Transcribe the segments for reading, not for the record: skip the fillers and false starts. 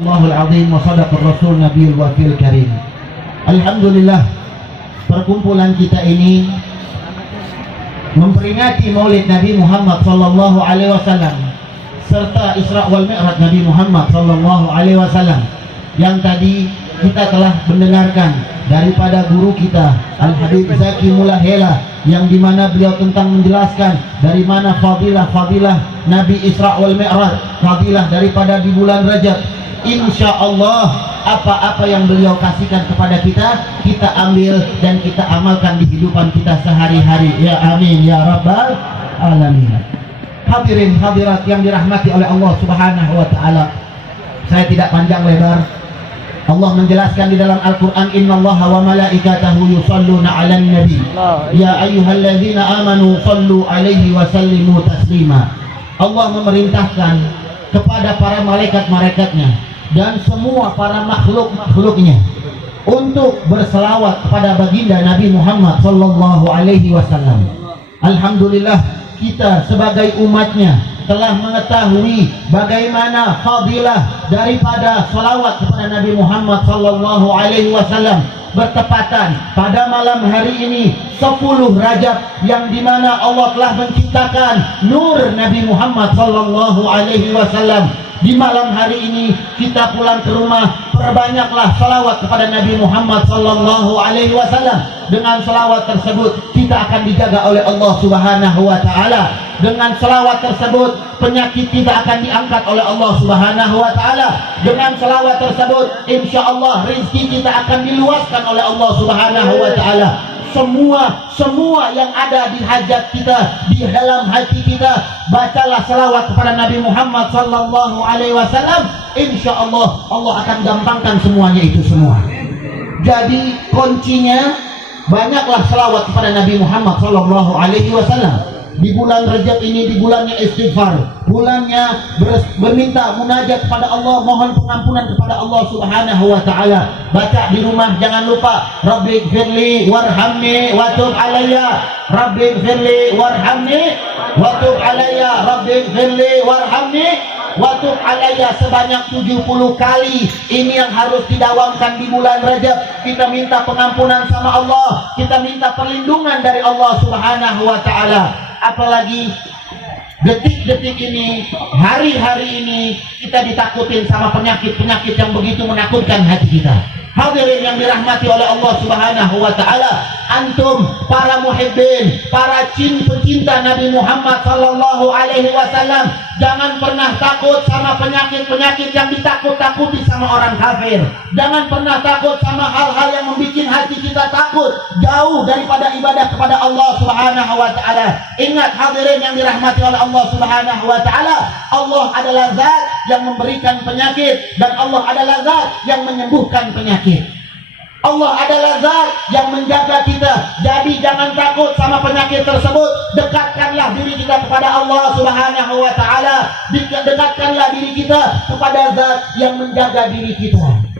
Allahul azim wa sadaqar rasul nabiyul wafil karim. Alhamdulillah, perkumpulan kita ini memperingati Maulid Nabi Muhammad sallallahu alaihi wasallam serta Isra wal Mi'raj Nabi Muhammad sallallahu alaihi wasallam yang tadi kita telah mendengarkan daripada guru kita Al-Habib Zaki Mulahela, yang dimana beliau tentang menjelaskan dari mana fadilah Nabi Isra wal Mi'raj, fadilah daripada di bulan Rajab. Insya Allah apa-apa yang beliau kasihkan kepada kita, kita ambil dan kita amalkan di kehidupan kita sehari-hari. Ya amin ya rabbal alamin. Hadirin hadirat yang dirahmati oleh Allah Subhanahu wa taala, saya tidak panjang lebar. Allah menjelaskan di dalam Al-Quran, innallaha wa malaikatahu yusalluna 'alan nabi ya ayyuhalladzina amanu sallu 'alaihi wa sallimu taslima. Allah memerintahkan kepada para malaikat-malaikatnya dan semua para makhluk-makhluknya untuk berselawat kepada baginda Nabi Muhammad sallallahu alaihi wasallam. Alhamdulillah, kita sebagai umatnya telah mengetahui bagaimana fadilah daripada salawat kepada Nabi Muhammad sallallahu alaihi wasallam, bertepatan pada malam hari ini 10 Rajab, yang dimana Allah telah menciptakan nur Nabi Muhammad sallallahu alaihi wasallam. Di malam hari ini kita pulang ke rumah, perbanyaklah salawat kepada Nabi Muhammad sallallahu alaihi wasallam. Dengan salawat tersebut kita akan dijaga oleh Allah Subhanahu wa taala. Dengan salawat tersebut penyakit kita akan diangkat oleh Allah Subhanahu wa taala. Dengan salawat tersebut insyaallah rezeki kita akan diluaskan oleh Allah Subhanahu wa taala. Semua yang ada di hajat kita, di dalam hati kita, bacalah selawat kepada Nabi Muhammad sallallahu alaihi wasallam. Insyaallah Allah akan gampangkan semuanya itu semua. Jadi kuncinya banyaklah selawat kepada Nabi Muhammad sallallahu alaihi wasallam. Di bulan Rajab ini, di bulannya istighfar, bulannya berminta munajat kepada Allah, mohon pengampunan kepada Allah Subhanahu wa taala. Baca di rumah, jangan lupa Rabbighfirli warhamni wa tub alayya, Rabbighfirli warhamni wa tub alayya, Rabbighfirli warhamni wa tub alayya sebanyak 70 kali. Ini yang harus didawamkan di bulan Rajab. Kita minta pengampunan sama Allah, kita minta perlindungan dari Allah Subhanahu wa taala. Apalagi detik-detik ini, hari-hari ini kita ditakutin sama penyakit-penyakit yang begitu menakutkan hati kita. Hadirin yang dirahmati oleh Allah Subhanahu wa taala, antum para muhibbin, para pecinta Nabi Muhammad sallallahu alaihi wasallam, jangan pernah takut sama penyakit-penyakit yang ditakut-takuti sama orang kafir. Jangan pernah takut sama hal-hal yang membuat hati kita takut, jauh daripada ibadah kepada Allah Subhanahu wa taala. Ingat hadirin yang dirahmati oleh Allah Subhanahu wa taala, Allah adalah zat yang memberikan penyakit dan Allah adalah zat yang menyembuhkan penyakit. Allah adalah zat yang menjaga kita. Jadi jangan takut sama penyakit tersebut. Dekatkanlah diri kita kepada Allah Subhanahu wa taala. Dekatkanlah diri kita kepada zat yang menjaga diri kita.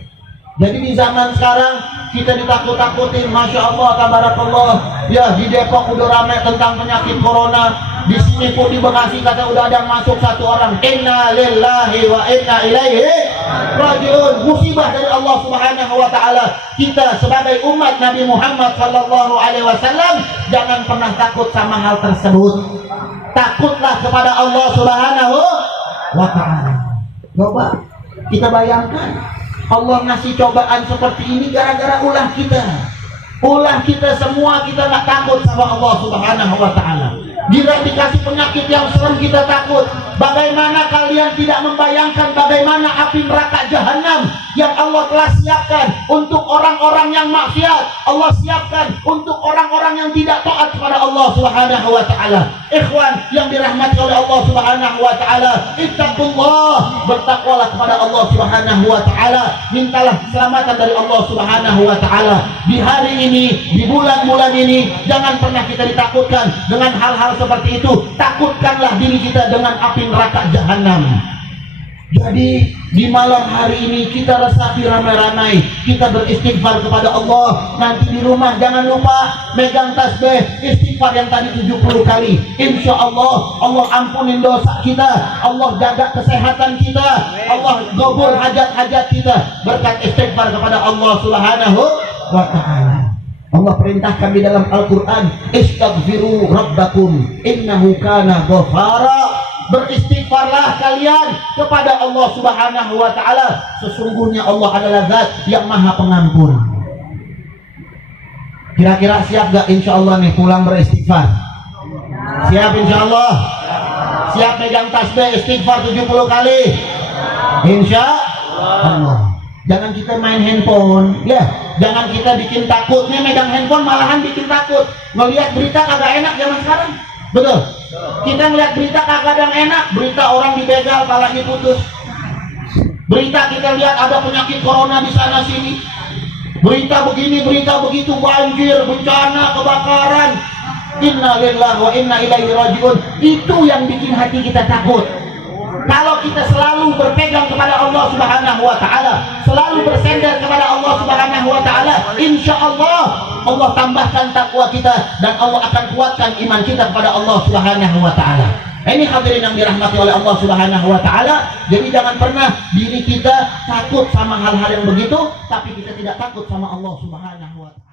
Jadi di zaman sekarang kita ditakut-takutin, masya Allah, tabarakallah. Ya, di Depok udah ramai tentang penyakit corona. Di sini pun di Bekasi kata udah ada masuk 1 orang. Inna lillahi wa inna ilaihi rajiun. Musibah dari Allah Subhanahu wa taala. Kita sebagai umat Nabi Muhammad sallallahu alaihi wasallam jangan pernah takut sama hal tersebut. Takutlah kepada Allah Subhanahu wa taala. Coba kita bayangkan, Allah ngasih cobaan seperti ini gara-gara ulah kita. Ulah kita semua, kita nggak takut sama Allah Subhanahu wa taala. Bila dikasih penyakit yang serem kita takut. Bagaimana kalian tidak membayangkan bagaimana api neraka jahanam yang Allah telah siapkan untuk orang-orang yang maksiat, Allah siapkan untuk orang-orang yang tidak taat kepada Allah Subhanahu wa taala. Ikhwan yang dirahmati oleh Allah Subhanahu wa taala, ittaqullah, bertakwalah kepada Allah Subhanahu wa taala. Mintalah keselamatan dari Allah Subhanahu wa taala. Di hari ini, di bulan-bulan ini, jangan pernah kita ditakutkan dengan hal-hal seperti itu. Takutkanlah diri kita dengan api neraka jahanam. Jadi di malam hari ini kita resapi ramai-ramai, kita beristighfar kepada Allah. Nanti di rumah jangan lupa megang tasbih istighfar yang tadi 70 kali. Insya Allah Allah ampunin dosa kita, Allah jaga kesehatan kita, Allah gabul hajat-hajat kita berkat istighfar kepada Allah Subhanahu wa ta'ala. Allah perintahkan di dalam Al-Quran, istaghfiru rabbakum innahu kana ghafara. Beristighfarlah kalian kepada Allah Subhanahu wa ta'ala, sesungguhnya Allah adalah zat yang maha pengampun. Kira-kira siap gak insya Allah nih pulang beristighfar? Siap insya Allah? Siap megang tasbih istighfar 70 kali? Insya Allah. Jangan kita main handphone, ya. Jangan kita bikin takut. Nih megang handphone malahan bikin takut. Ngelihat berita kagak enak zaman sekarang. Betul. Kita ngeliat berita kadang enak, berita orang dibegal palanya putus, berita kita lihat ada penyakit corona di sana sini, berita begini berita begitu, banjir, bencana, kebakaran. Inna lillahi wa inna ilaihi rajiun. Itu yang bikin hati kita takut. Kalau kita selalu berpegang kepada Allah Subhanahu wa ta'ala, selalu bersandar kepada Allah Subhanahu wa ta'ala, insya Allah Allah tambahkan takwa kita dan Allah akan kuatkan iman kita kepada Allah Subhanahu wa ta'ala. Ini hadirin yang dirahmati oleh Allah Subhanahu wa ta'ala. Jadi jangan pernah diri kita takut sama hal-hal yang begitu, tapi kita tidak takut sama Allah Subhanahu wa ta'ala.